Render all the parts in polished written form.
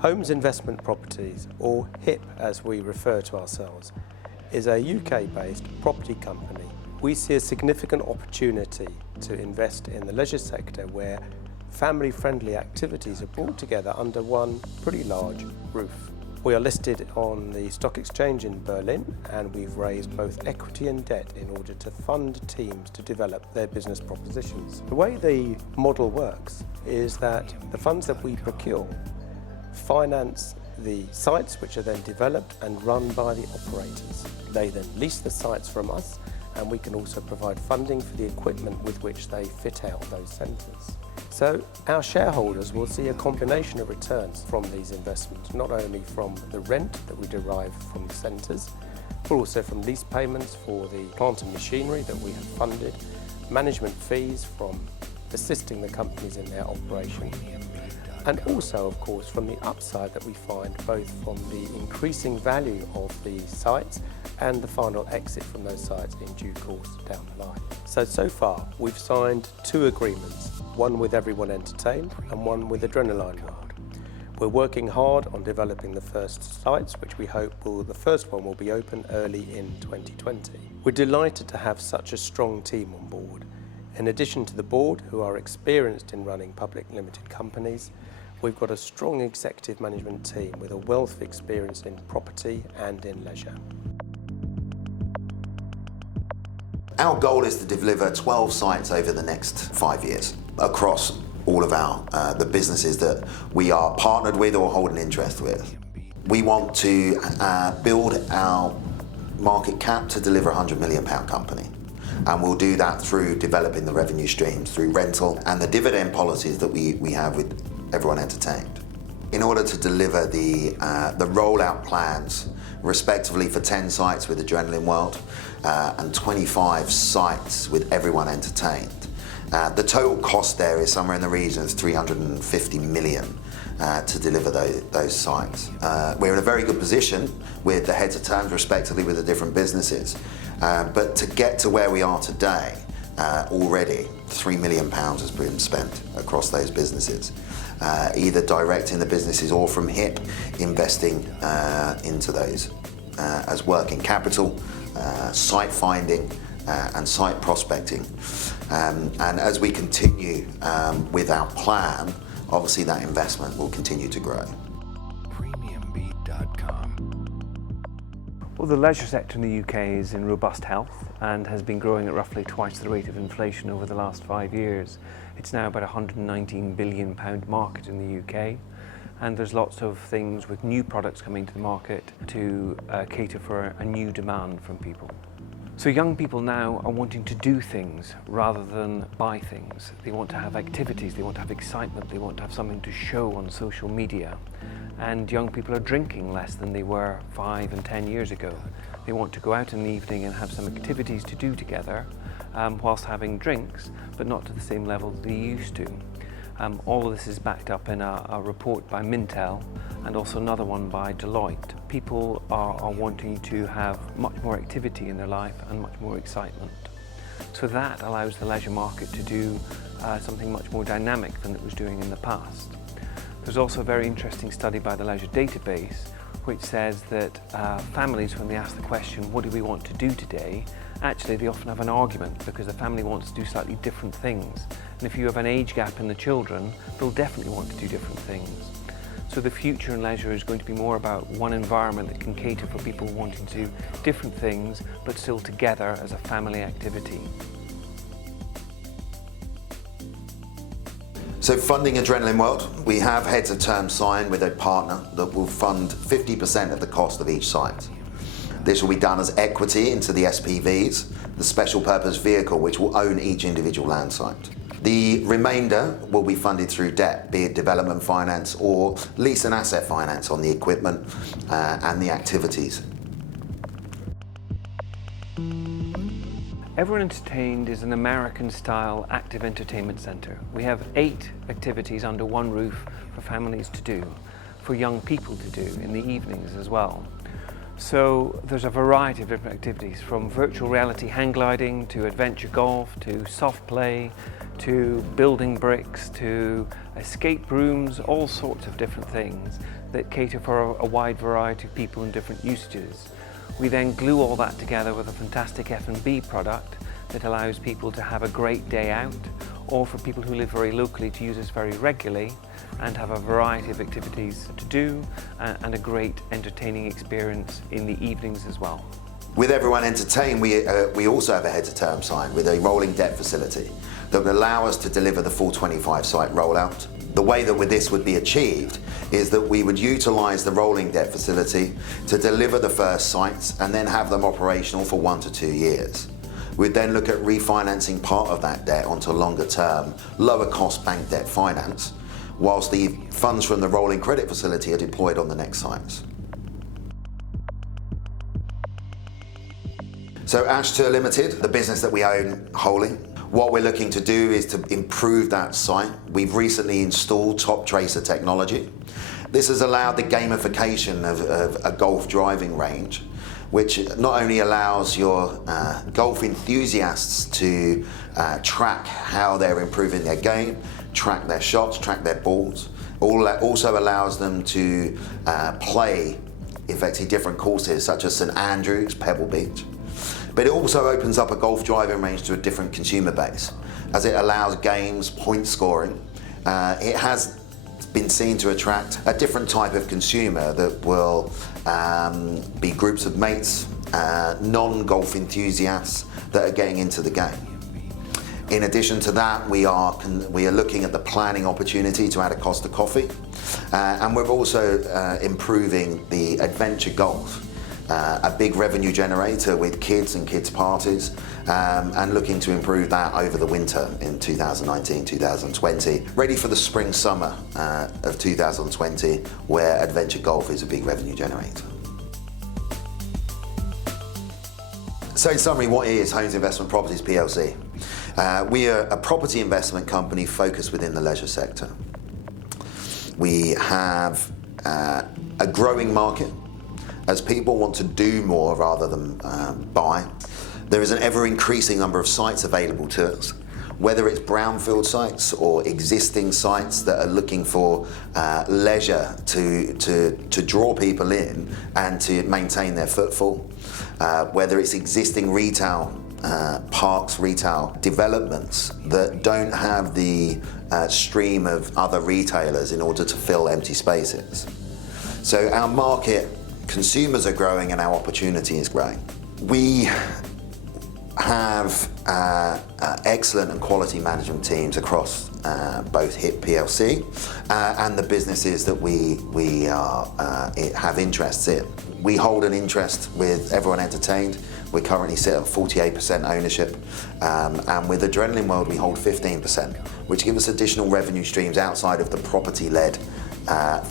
Homes Investment Properties, or HIP as we refer to ourselves, is a UK-based property company. We see a significant opportunity to invest in the leisure sector where family-friendly activities are brought together under one pretty large roof. We are listed on the stock exchange in Berlin, and we've raised both equity and debt in order to fund teams to develop their business propositions. The way the model works is that the funds that we procure finance the sites which are then developed and run by the operators. They then lease the sites from us, and we can also provide funding for the equipment with which they fit out those centres. So our shareholders will see a combination of returns from these investments, not only from the rent that we derive from the centres, but also from lease payments for the plant and machinery that we have funded, management fees from assisting the companies in their operation, and also, of course, from the upside that we find both from the increasing value of the sites and the final exit from those sites in due course down the line. So far we've signed 2 agreements, one with Ev-Ent and one with Adrenaline World. We're working hard on developing the first sites, which we hope the first one will be open early in 2020. We're delighted to have such a strong team on board. In addition to the board, who are experienced in running public limited companies, we've got a strong executive management team with a wealth of experience in property and in leisure. Our goal is to deliver 12 sites over the next 5 years across all of the businesses that we are partnered with or hold an interest with. We want to build our market cap to deliver a £100 million company. And we'll do that through developing the revenue streams, through rental and the dividend policies that we have with Everyone Entertained. In order to deliver the rollout plans, respectively for 10 sites with Adrenaline World and 25 sites with Everyone Entertained, the total cost there is somewhere in the region of 350 million to deliver those sites. We're in a very good position with the heads of terms, respectively, with the different businesses. But to get to where we are today, already £3 million has been spent across those businesses, either direct in the businesses or from HIP investing into those as working capital, site finding and site prospecting. And as we continue with our plan, obviously that investment will continue to grow. Well, the leisure sector in the UK is in robust health and has been growing at roughly twice the rate of inflation over the last 5 years. It's now about a £119 billion market in the UK, and there's lots of things with new products coming to the market to cater for a new demand from people. So young people now are wanting to do things rather than buy things. They want to have activities, they want to have excitement, they want to have something to show on social media. And young people are drinking less than they were 5 and 10 years ago. They want to go out in the evening and have some activities to do together whilst having drinks, but not to the same level they used to. All of this is backed up in a report by Mintel and also another one by Deloitte. People are wanting to have much more activity in their life and much more excitement. So that allows the leisure market to do something much more dynamic than it was doing in the past. There's also a very interesting study by the Leisure Database which says that families, when they ask the question, what do we want to do today, actually they often have an argument because the family wants to do slightly different things. And if you have an age gap in the children, they'll definitely want to do different things. So the future in leisure is going to be more about one environment that can cater for people wanting to do different things but still together as a family activity. So funding Adrenaline World, we have heads of terms signed with a partner that will fund 50% of the cost of each site. This will be done as equity into the SPVs, the special purpose vehicle which will own each individual land site. The remainder will be funded through debt, be it development finance or lease and asset finance on the equipment and the activities. Everyone Entertained is an American-style active entertainment centre. We have 8 activities under one roof for families to do, for young people to do in the evenings as well. So there's a variety of different activities, from virtual reality hang gliding to adventure golf to soft play to building bricks, to escape rooms, all sorts of different things that cater for a wide variety of people and different usages. We then glue all that together with a fantastic F&B product that allows people to have a great day out, or for people who live very locally to use us very regularly and have a variety of activities to do and a great entertaining experience in the evenings as well. With Everyone Entertained, we also have a head-to-term sign with a rolling debt facility that would allow us to deliver the full 25 site rollout. The way that this would be achieved is that we would utilise the rolling debt facility to deliver the first sites and then have them operational for 1 to 2 years. We'd then look at refinancing part of that debt onto longer term, lower cost bank debt finance, whilst the funds from the rolling credit facility are deployed on the next sites. So Ashtur Limited, the business that we own wholly, what we're looking to do is to improve that site. We've recently installed top tracer technology. This has allowed the gamification of a golf driving range, which not only allows your golf enthusiasts to track how they're improving their game, track their shots, track their balls. Also allows them to play effectively different courses such as St Andrews, Pebble Beach. But it also opens up a golf driving range to a different consumer base, as it allows games, point scoring. It has been seen to attract a different type of consumer that will be groups of mates, non-golf enthusiasts that are getting into the game. In addition to that, we are looking at the planning opportunity to add a Costa Coffee, and we're also improving the adventure golf. A big revenue generator with kids and kids parties, and looking to improve that over the winter in 2019-2020, ready for the spring-summer of 2020, where adventure golf is a big revenue generator. So in summary, what is Homes Investment Properties PLC? We are a property investment company focused within the leisure sector. We have a growing market, as people want to do more rather than buy. There is an ever-increasing number of sites available to us, whether it's brownfield sites or existing sites that are looking for leisure to draw people in and to maintain their footfall, whether it's existing retail parks, retail developments that don't have the stream of other retailers in order to fill empty spaces. So our market, consumers are growing and our opportunity is growing. We have excellent and quality management teams across both HIP PLC and the businesses that we have interests in. We hold an interest with Everyone Entertained. We currently sit at 48% ownership, and with Adrenaline World we hold 15%, which give us additional revenue streams outside of the property-led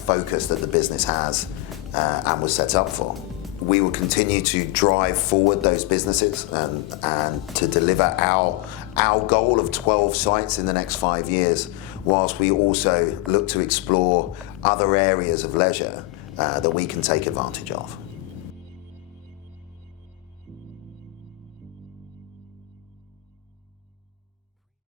focus that the business has and was set up for. We will continue to drive forward those businesses and to deliver our goal of 12 sites in the next 5 years, whilst we also look to explore other areas of leisure that we can take advantage of.